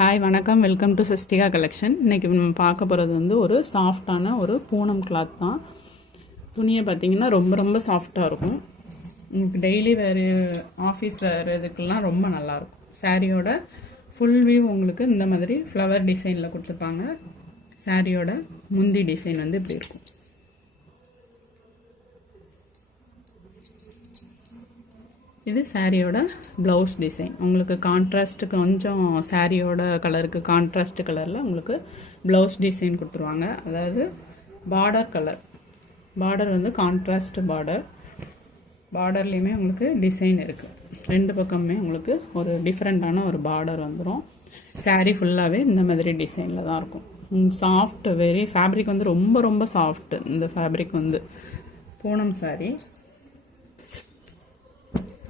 Hi வணக்கம், welcome to Sastika collection. இன்றைக்கி நம்ம பார்க்க போகிறது வந்து ஒரு சாஃப்டான ஒரு பூனம் கிளாத் தான். துணியை பார்த்திங்கன்னா ரொம்ப ரொம்ப சாஃப்டாக இருக்கும். உங்களுக்கு டெய்லி வேறு ஆஃபீஸ் வேறு இதுக்கெல்லாம் ரொம்ப நல்லாயிருக்கும். சாரியோட ஃபுல் வியூ உங்களுக்கு இந்த மாதிரி ஃப்ளவர் டிசைனில் கொடுத்துருப்பாங்க. சாரியோட முந்தி டிசைன் வந்து இப்படி இருக்கும். இது சாரியோட ப்ளவுஸ் டிசைன். உங்களுக்கு கான்ட்ராஸ்ட் கொஞ்சம் சாரியோட கலருக்கு கான்ட்ராஸ்ட் கலரில் உங்களுக்கு ப்ளவுஸ் டிசைன் கொடுத்துருவாங்க. அதாவது பார்டர் கலர், பார்டர் வந்து கான்ட்ராஸ்ட் பார்டர்லேயுமே உங்களுக்கு டிசைன் இருக்குது. ரெண்டு பக்கமுமே உங்களுக்கு ஒரு டிஃப்ரெண்ட்டான ஒரு பார்டர் வந்துடும். சாரீ ஃபுல்லாகவே இந்த மாதிரி டிசைனில் தான் இருக்கும். சாஃப்ட், வெரி ஃபேப்ரிக் வந்து ரொம்ப ரொம்ப சாஃப்ட். இந்த ஃபேப்ரிக் வந்து பூனம் சாரீ.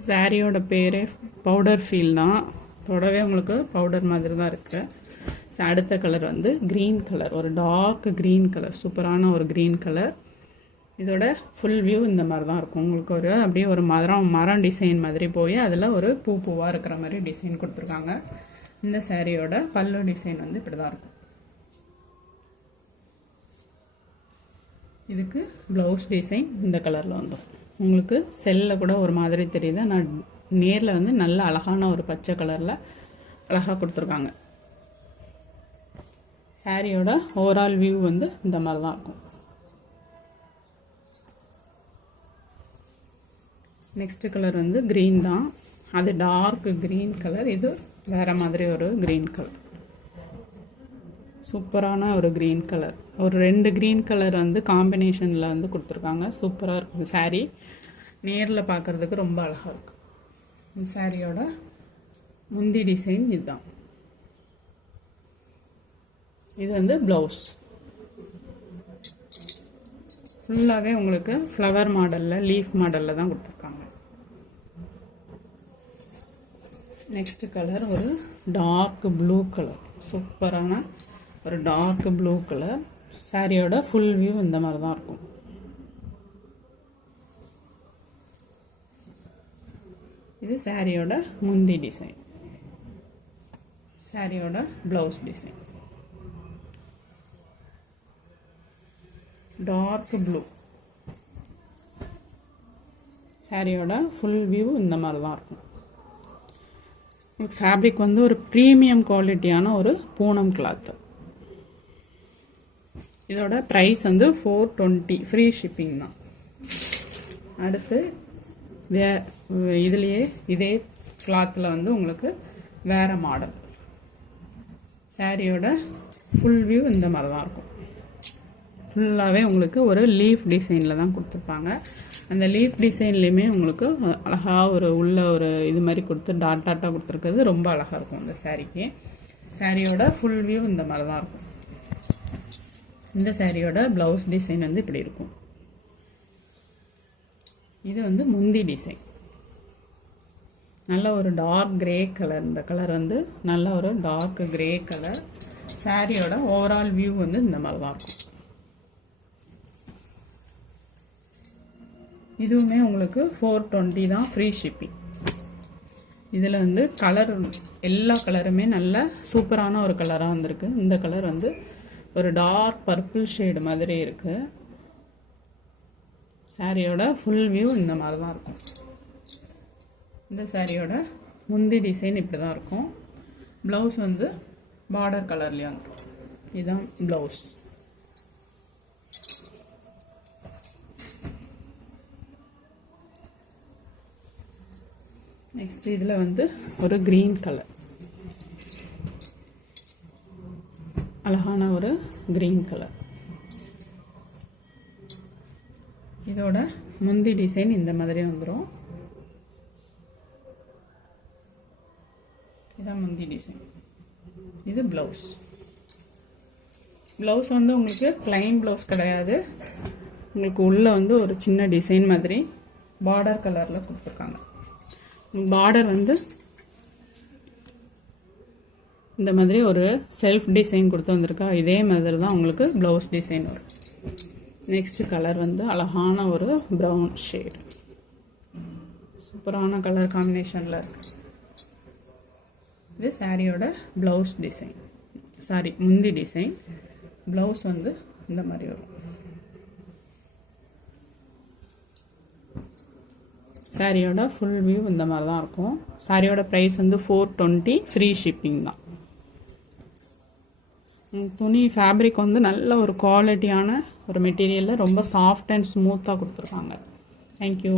சாரியோட பேரே பவுடர் ஃபீல் தான். தொடவே உங்களுக்கு பவுடர் மாதிரி தான் இருக்குது. அடுத்த கலர் வந்து க்ரீன் கலர், ஒரு டார்க் க்ரீன் கலர், சூப்பரான ஒரு க்ரீன் கலர். இதோட ஃபுல் வியூ இந்த மாதிரி தான் இருக்கும். உங்களுக்கு ஒரு அப்படியே ஒரு மரம் டிசைன் மாதிரி போய் அதில் ஒரு பூவாக இருக்கிற மாதிரி டிசைன் கொடுத்துருக்காங்க. இந்த சாரியோட பல்லு டிசைன் வந்து இப்படி தான் இருக்கும். இதுக்கு ப்ளவுஸ் டிசைன் இந்த கலரில் வந்துடும். உங்களுக்கு செல்லில் கூட ஒரு மாதிரி தெரியுது, ஆனால் நேரில் வந்து நல்ல அழகான ஒரு பச்சை கலரில் அழகாக கொடுத்துருக்காங்க. சாரியோட ஓவரால் வியூ வந்து இந்த மாதிரி தான் இருக்கும். நெக்ஸ்ட் கலர் வந்து க்ரீன் தான். அது டார்க் க்ரீன் கலர், இது வேறு மாதிரி ஒரு க்ரீன் கலர். சூப்பரான ஒரு க்ரீன் கலர். ஒரு ரெண்டு க்ரீன் கலர் வந்து காம்பினேஷனில் வந்து கொடுத்துருக்காங்க. சூப்பராக இருக்கும் சாரீ. நேரில் பார்க்குறதுக்கு ரொம்ப அழகாக இருக்கும். இந்த சாரியோட முந்தி டிசைன் இதுதான். இது வந்து ப்ளவுஸ். ஃபுல்லாகவே உங்களுக்கு ஃப்ளவர் மாடலில், லீஃப் மாடலில் தான் கொடுத்துருக்காங்க. நெக்ஸ்ட் கலர் ஒரு டார்க் ப்ளூ கலர், சூப்பரான ஒரு டார்க் ப்ளூ கலர். சாரியோட ஃபுல் வியூ இந்த மாதிரி தான் இருக்கும். இது சாரியோட முந்தி டிசைன், சாரியோட ப்ளவுஸ் டிசைன் டார்க் ப்ளூ. சாரியோட ஃபுல் வியூ இந்த மாதிரி தான் இருக்கும். ஃபேப்ரிக் வந்து ஒரு ப்ரீமியம் குவாலிட்டியான ஒரு பூனம் கிளாத்து. இதோட ப்ரைஸ் வந்து 420, ஃப்ரீ ஷிப்பிங் தான். அடுத்து இதுலேயே இதே கிளாத்தில் வந்து உங்களுக்கு வேறு மாடல். சாரியோட ஃபுல் வியூ இந்த மாதிரி தான் இருக்கும். ஃபுல்லாகவே உங்களுக்கு ஒரு லீஃப் டிசைனில் தான் கொடுத்துருப்பாங்க. அந்த லீஃப் டிசைன்லேயுமே உங்களுக்கு அழகாக ஒரு உள்ள ஒரு இது மாதிரி கொடுத்து டாட்டாக கொடுத்துருக்கிறது ரொம்ப அழகாக இருக்கும் இந்த சாரீக்கு. சாரியோட ஃபுல் வியூ இந்த மாதிரி தான் இருக்கும். இந்த சாரியோட ப்ளவுஸ் டிசைன் வந்து இப்படி இருக்கும். இது வந்து முந்தி டிசைன். நல்ல ஒரு டார்க் கிரே கலர். இந்த கலர் வந்து நல்ல ஒரு டார்க் கிரே கலர். சாரியோட ஓவரால் வியூ வந்து இந்த மாதிரி தான் இருக்கும். இதுவுமே உங்களுக்கு 420 தான், ஃப்ரீ ஷிப்பிங். இதில் வந்து கலர் எல்லா கலருமே நல்ல சூப்பரான ஒரு கலராக வந்திருக்கு. இந்த கலர் வந்து ஒரு டார்க் பர்பிள் ஷேடு மாதிரி இருக்குது. சாரியோட ஃபுல் வியூ இந்த மாதிரி தான் இருக்கும். இந்த சாரியோட முந்தி டிசைன் இப்படி தான் இருக்கும். ப்ளவுஸ் வந்து பார்டர் கலர்லேயும் வந்துடும். இதுதான் ப்ளவுஸ். நெக்ஸ்ட் இதில் வந்து ஒரு க்ரீன் கலர், அழகான ஒரு க்ரீன் கலர். இதோட முந்தி டிசைன் இந்த மாதிரி வந்துடும். இதான் முந்தி டிசைன். இது ப்ளவுஸ். ப்ளவுஸ் வந்து உங்களுக்கு ப்ளைன் ப்ளவுஸ் கிடையாது. உங்களுக்கு உள்ளே வந்து ஒரு சின்ன டிசைன் மாதிரி பார்டர் கலரில் கொடுத்துருக்காங்க. பார்டர் வந்து இந்த மாதிரி ஒரு செல்ஃப் டிசைன் கொடுத்து வந்திருக்கா. இதே மாதிரி தான் உங்களுக்கு ப்ளவுஸ் டிசைன் வரும். நெக்ஸ்ட் கலர் வந்து அழகான ஒரு ப்ரௌன் ஷேட், சூப்பரான கலர் காம்பினேஷனில் இருக்குது. இது சாரியோட ப்ளவுஸ் டிசைன், சாரி முந்தி டிசைன். ப்ளவுஸ் வந்து இந்த மாதிரி வரும். சாரியோட ஃபுல் வியூ இந்த மாதிரி தான் இருக்கும். சாரியோட ப்ரைஸ் வந்து 420, ஃப்ரீ ஷிப்பிங் தான். துணி ஃபேப்ரிக் வந்து நல்ல ஒரு குவாலிட்டியான ஒரு மெட்டீரியலில் ரொம்ப சாஃப்ட் அண்ட் ஸ்மூத்தாக கொடுத்துருக்காங்க. தேங்க்யூ.